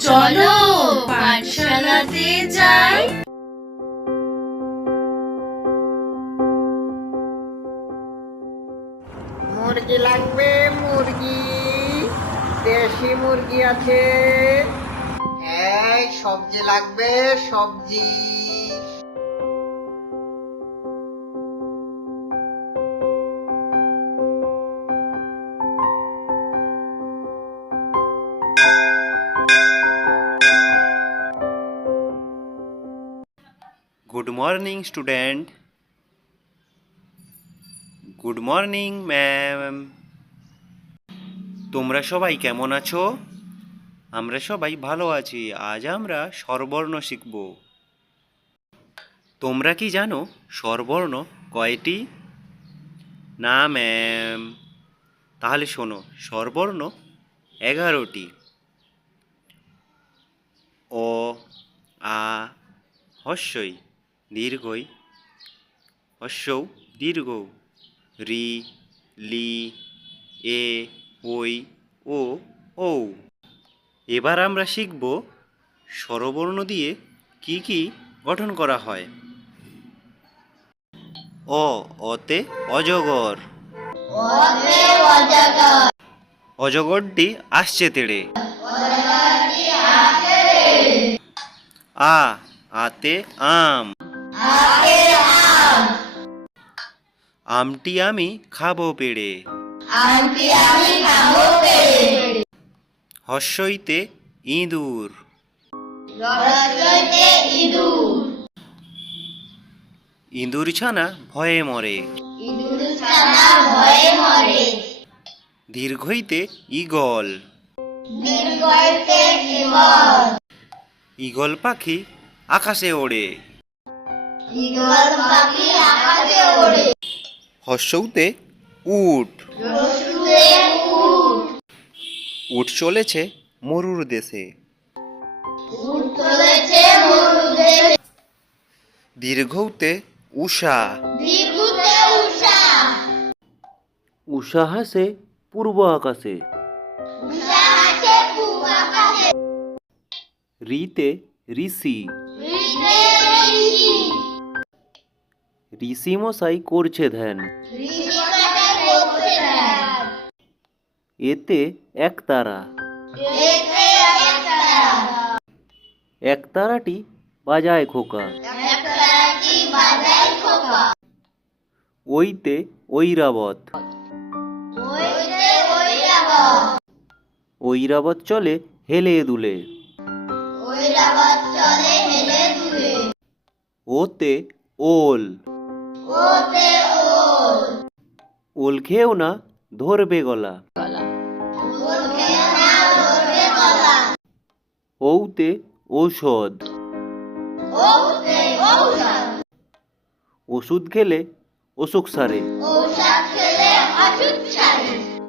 চলো পাঠশালাতে যাই। মুরগি লাগবে মুরগি। দেশি মুরগি আছে। এই সবজি লাগবে সবজি। Good morning student good morning ma'am তোমরা সবাই কেমন আছো? আমরা সবাই ভালো আছি। আজ আমরা স্বরবর্ণ শিখব। তোমরা কি জানো স্বরবর্ণ কয়টি? না ম্যাম তাহলে শোনো, স্বরবর্ণ এগারোটি। অ, আ, হস্যই। দীর্ঘই হস্যৌ দীর্ঘ রি লি এ ওই ও ঔ। এবার আমরা শিখব স্বরবর্ণ দিয়ে কি কি গঠন করা হয়। অ অতে অজগর। অজগরটি আসছে তেড়ে। আ আতে আম। আমটি আমি খাব পেড়ে। হর্ষইতে ইঁদুর। ইঁদুর। ছানা ভয়ে মরে। ইঁদুর ছানা ভয়ে মরে। দীর্ঘইতে ইগল দীর্ঘইতে ইগল ইগল পাখি আকাশে ওড়ে। হর্ষৌতে উট। উট। চলেছে মরুর দেশে। দীর্ঘৌতে উষা। উষা। হাসে পূর্ব আকাশে। রিতে ঋষি। মশাই করছে ধ্যান। এতে একতারা একতারাটি বাজায় খোকা। ওইতে ঐরাবত। ঐরাবত চলে হেলে দুলে। ওতে ওল। ওল। খেয়েও না ধরবে গলা। ঔতে ঔষধ। ওষুধ খেলে অসুখ সারে।